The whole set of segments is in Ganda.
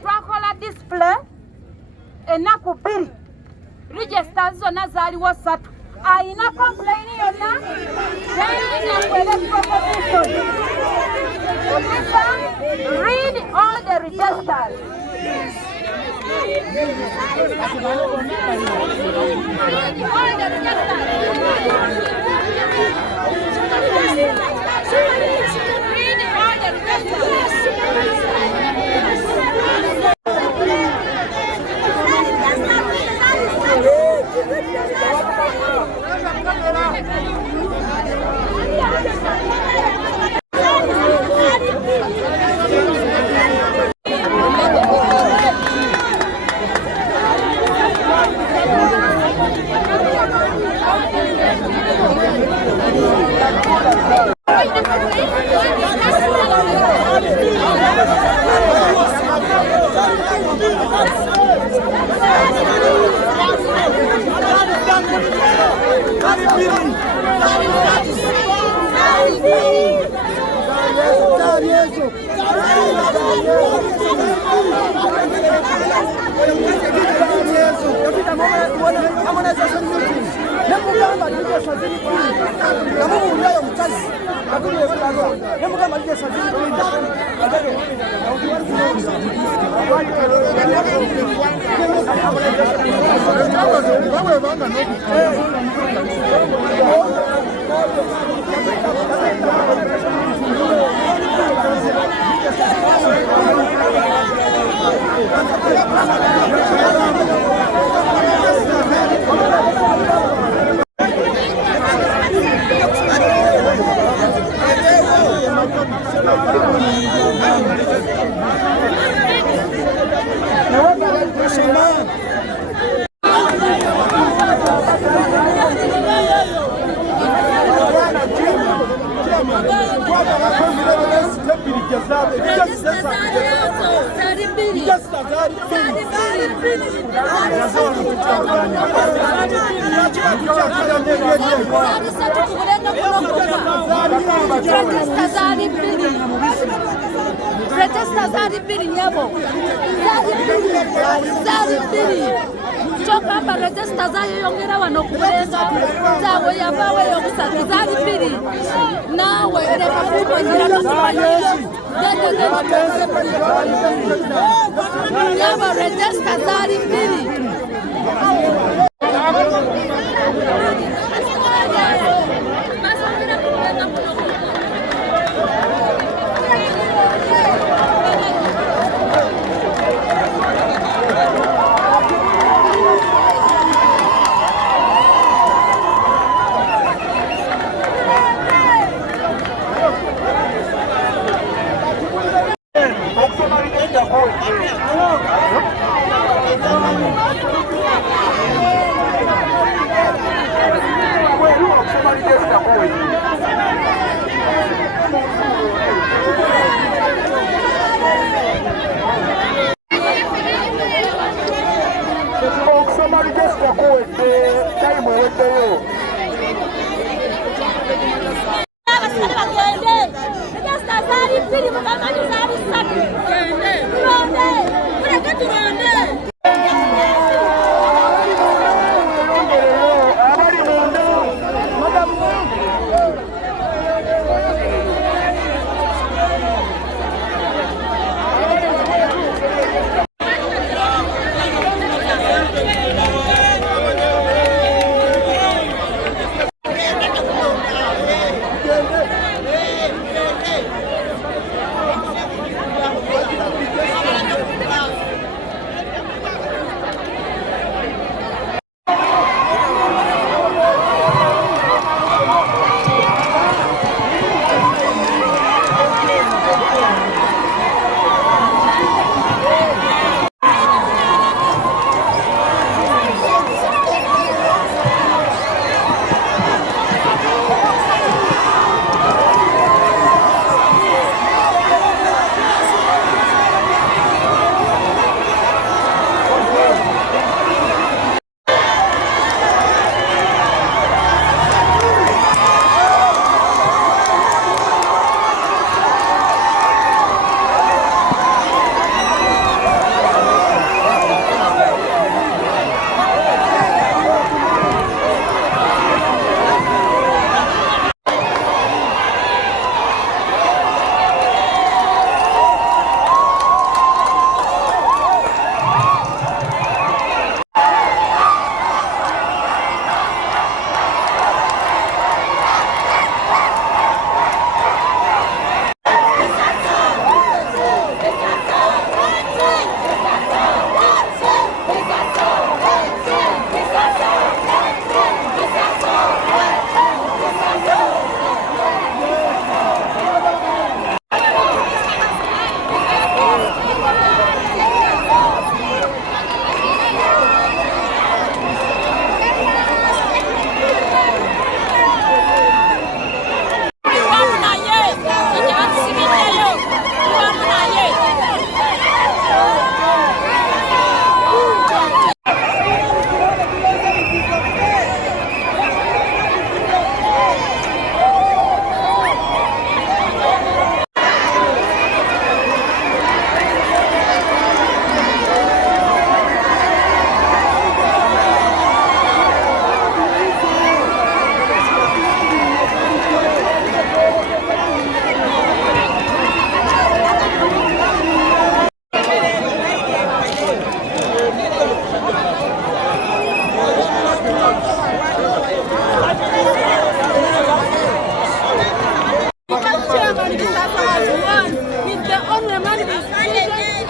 twakola display enaku 2 registers zonna zaaliwo 3 ayina complain yonna read all the registers.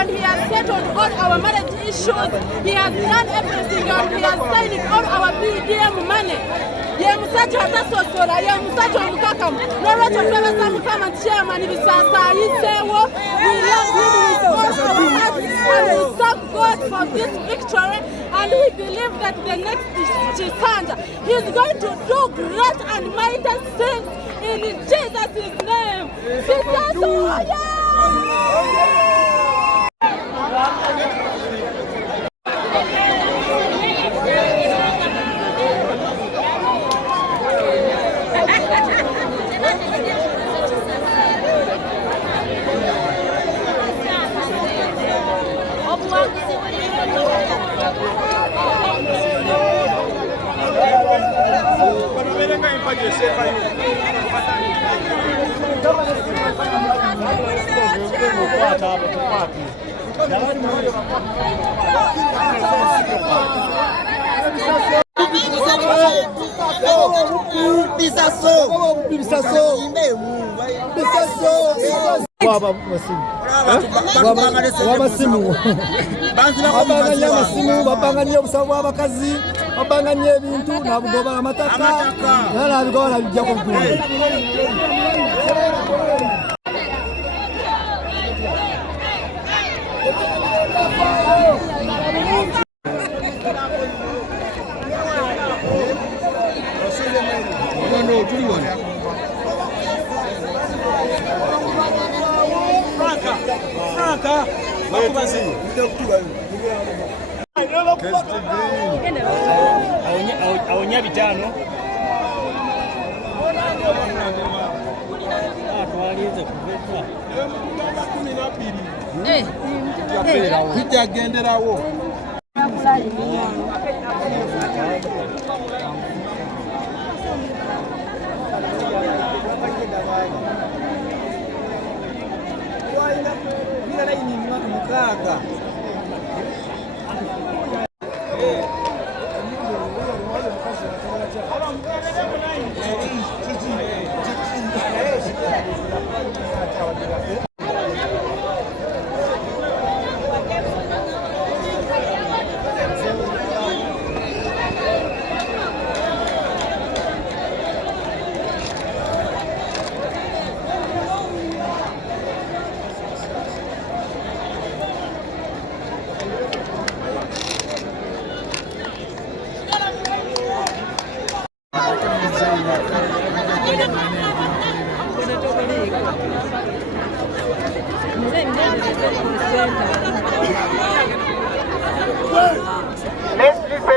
and he has settled all our marriage issues. He has done everything and he has signed all our PDM money. Ye musachi hatasosola, ye musachi omukakamu. Nolwekyo twebasa Mukama chairman bisasa yiseewo. We love him with all our hearts and we thank God for this victory, and we believe that the next Chisanja, he is going to do great and mighty things in Jesus' name. babanganya obusawo bw'abakazi, babanganya ebintu nabugoba amataka nalabigoba nabijja ku ggulu. Awonya bitano kijagenderawo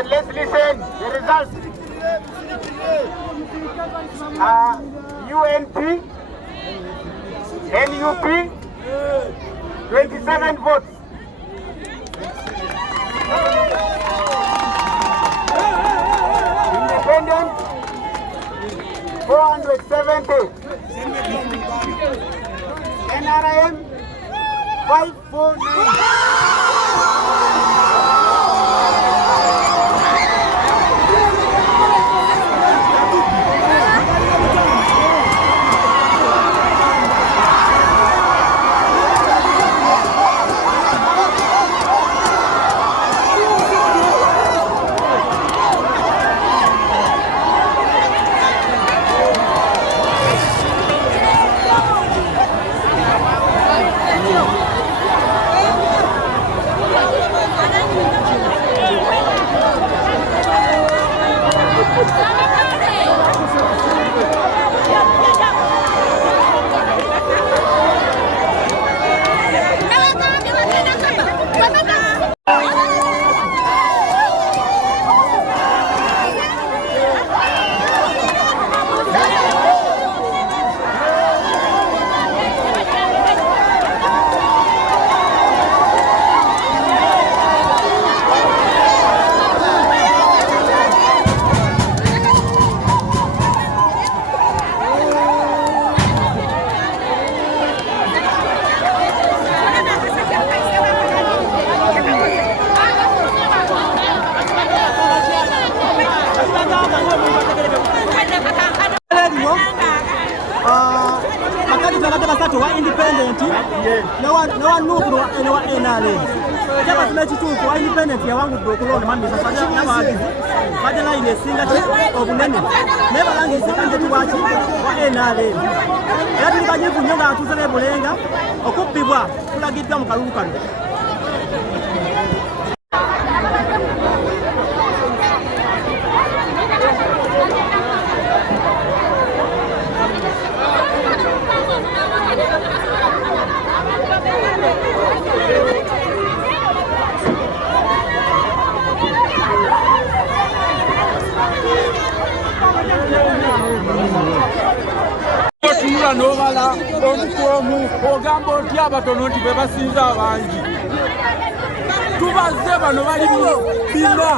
Let's listen. The results. UNP, NUP, 27 votes. Independent, 470. NRM, 549. Independent, no one knew NRM. NRM. Chama kimekituufu wa independent yawangudde okulonda mamisa n'abawagizi badde layini esinga obunene naye balangirize kandidati waki wa NRM. Era tuli banyiivu nnyo nga atuuze n'e Bulenga okubbibwa tulagiddwa mu kalulu kano. Otunula n'obala omukuomu ogamba oti abatono nti be basinza abangi. Tubaze bano bali bina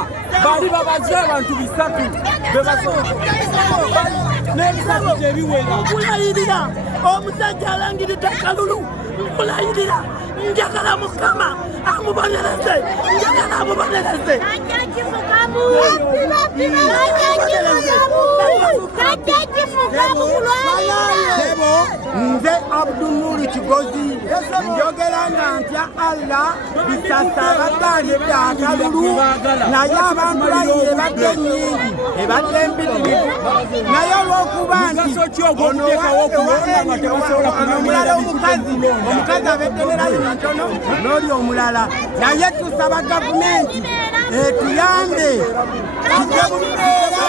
bali babaze abantu 3 n'ebisatu tebiwera. Nkulayirira omusajja alangiridde Kalulu, nkulayirira njagala Mukama amubonereze, njagala amubonereze. Nze Abdul Kigozi njogera nga ntya Allah bisasa abagaalidde akalulu naye abantu layire ebadde nnyingi ebadde mpitirivu naye olw'okuba nti omulala omukazi abedde ne layini ntono n'oli omulala naye tusaba gavumenti etuyambe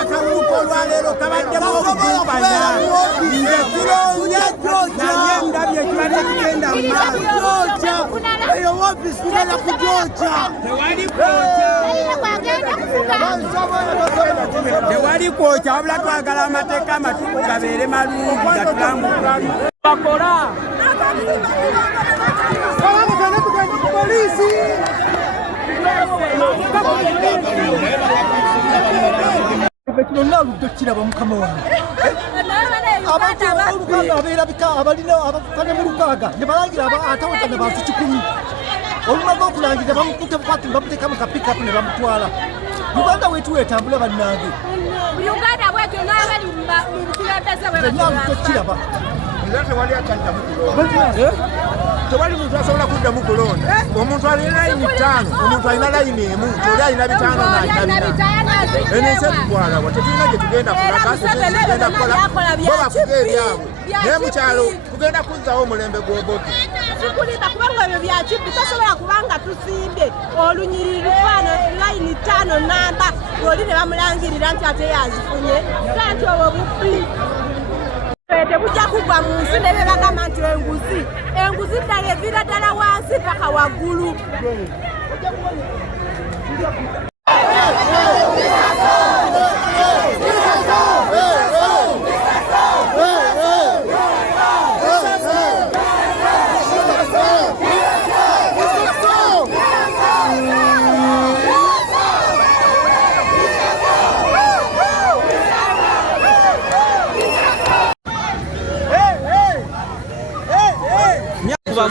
akalulu olwaleero kabaddemu okukumpanya nze sironze naye ndabye ekibadde kigenda mu maaso eyo wofisi tugenda kugyoca tewali kwokya wabula twagala amateeka amatuufu gabeere malungi gatulambuka bakola polisi kino naaludde kiraba mukama wange abantu olukaaga abeerabika abalina abakane mu lukaaga ne balangira atawatana bantu 100 olumaze okulangira bamukutte bukwati bamuteeka mu kapikapu ne bamutwala. Uganda wetu etambula bannange Uganda bwetu n'abali mu bukulembeze bwe naaludde kiraba tewali akyaddamu kulonda. Tewali muntu asobola kuddamu kulonda. Omuntu alina layini 5, omuntu alina layini emu, oli alina 5 n'alina 4. Eno ensi etutwala wa tetulina gye tugenda kulaga tugenda kukola bo bafuga ebyabwe naye mukyalo tugenda kuzzawo omulembe gw'oboke. Sikulimba kubanga ebyo bya kibbi tosobola kubanga tusimbye olunyiriri lufaano layini 5 namba oli ne bamulangirira nti ate yazifunye kati obwo bubbi. Tebujja kugwa mu nsi ne bagamba nti enguzi ddala eviira ddala wansi paka waggulu.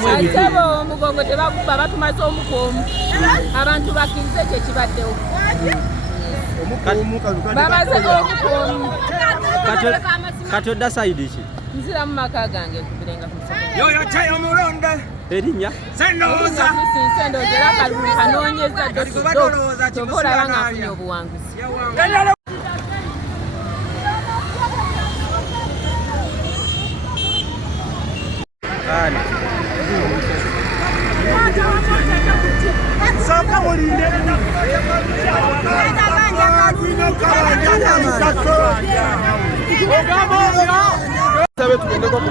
Asebo omugongo tebakuba batumaze omukuomu abantu bakkirize ekyo ekibaddewo babaze omukuomu kati odda sayidi ki nzira mu maka gange kubirenga Yoyo kyayo omulonde erinnya sendowooza kusindooza era kalulu kanoonyeza kyova olaba nga afunye obuwanguzi. Soka mulinde sabe tugendeko ku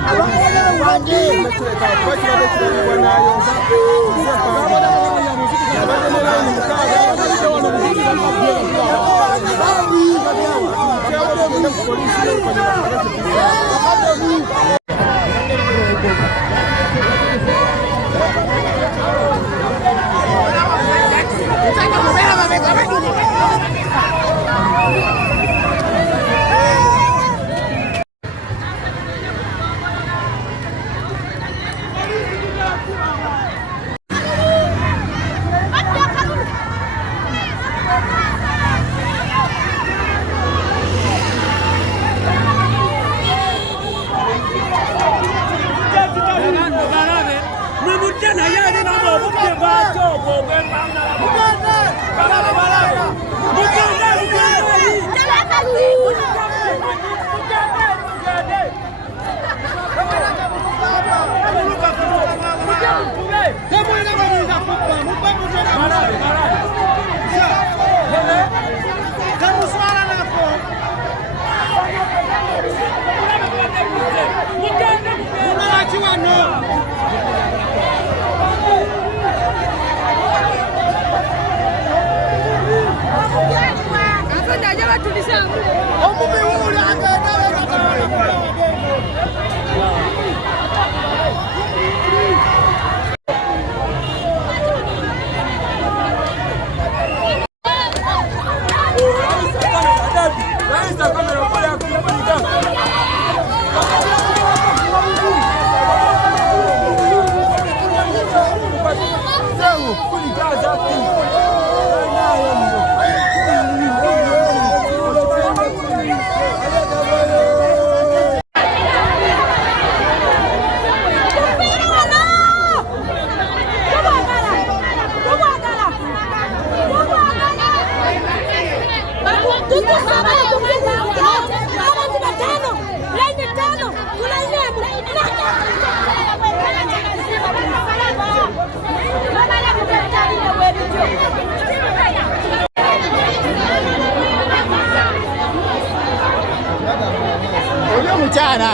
Muchara.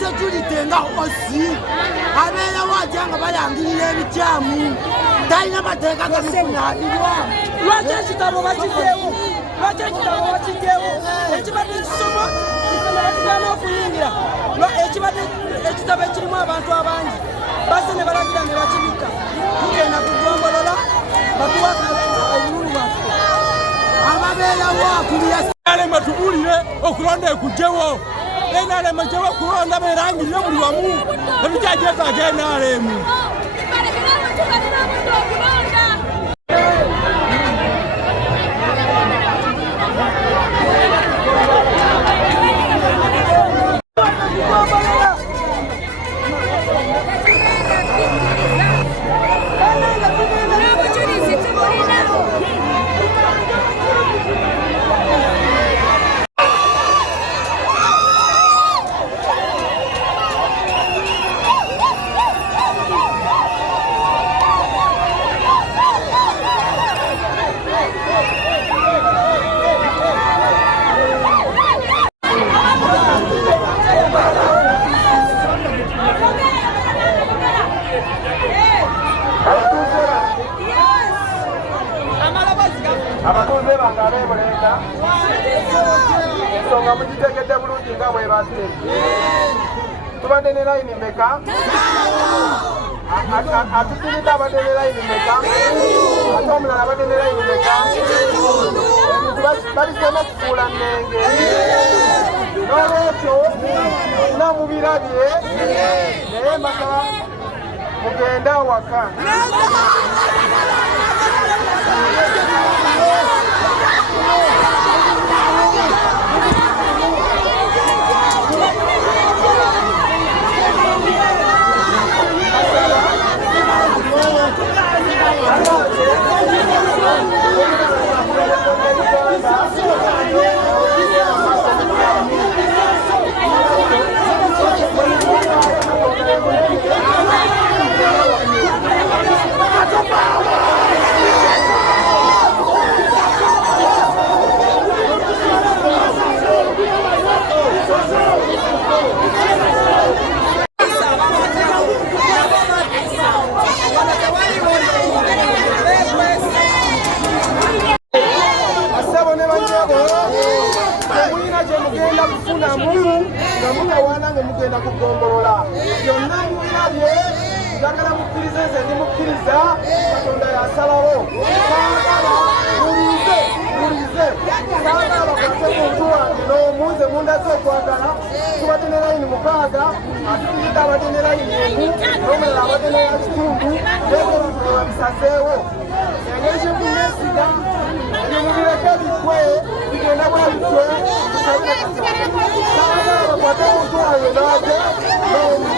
Security nga osi abela wajanga balangirira ebikyamu talina mateeka gabifunabirwa lwaki ekitabo bakiteewo ekibadde kisoma ifenabatugana okuyingira ekitabo ekirimu abantu abangi base ne balagira ne bakibika tugenda kugombolola batuwaka obululu bwaffe ababeerawo akulira tubuulire okulonda ekugjewo NRM jewe kulonda berangirire buli wamu ebijajeetaaga NRM. Abatuuze bange ab'emulenga ensonga mugitegedde bulungi nga bwe batte. Tubadde ne layini mmeka? Atukiridde abadde ne layini mmeka? Ate omulala abadde ne layini mmeka? Balisema kufuula nnenge. N'olwekyo nga mubirabye naye mbasaba mugende awaka. Mugenda kufunamu nga mutawaana nga mugenda kugombolola byonna mubirabye njagala mukkirize nze ndi mukkiriza Katonda yasalawo saagala mulize saagala bakwate muntu wange n'omuze mundaze okwagala tubadde ne layini 6 atukiridde abadde ne layini 1 n'omulala abadde neya kitundu nebintu babisazeewo engeri gyemunesiga byemubireke bitwe bigenda bwabitwe bakwate muntu wange naje n'omu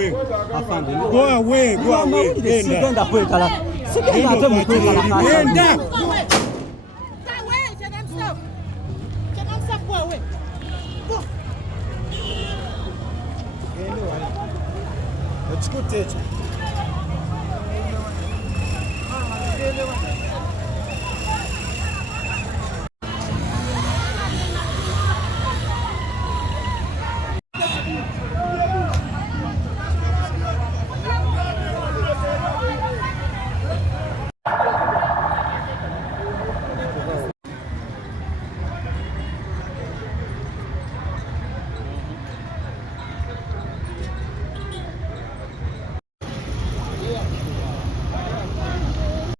away. Afande. Go away, go away. Sigenda kwekala. Sigenda ate mukwekala kale. Enda. Let's go,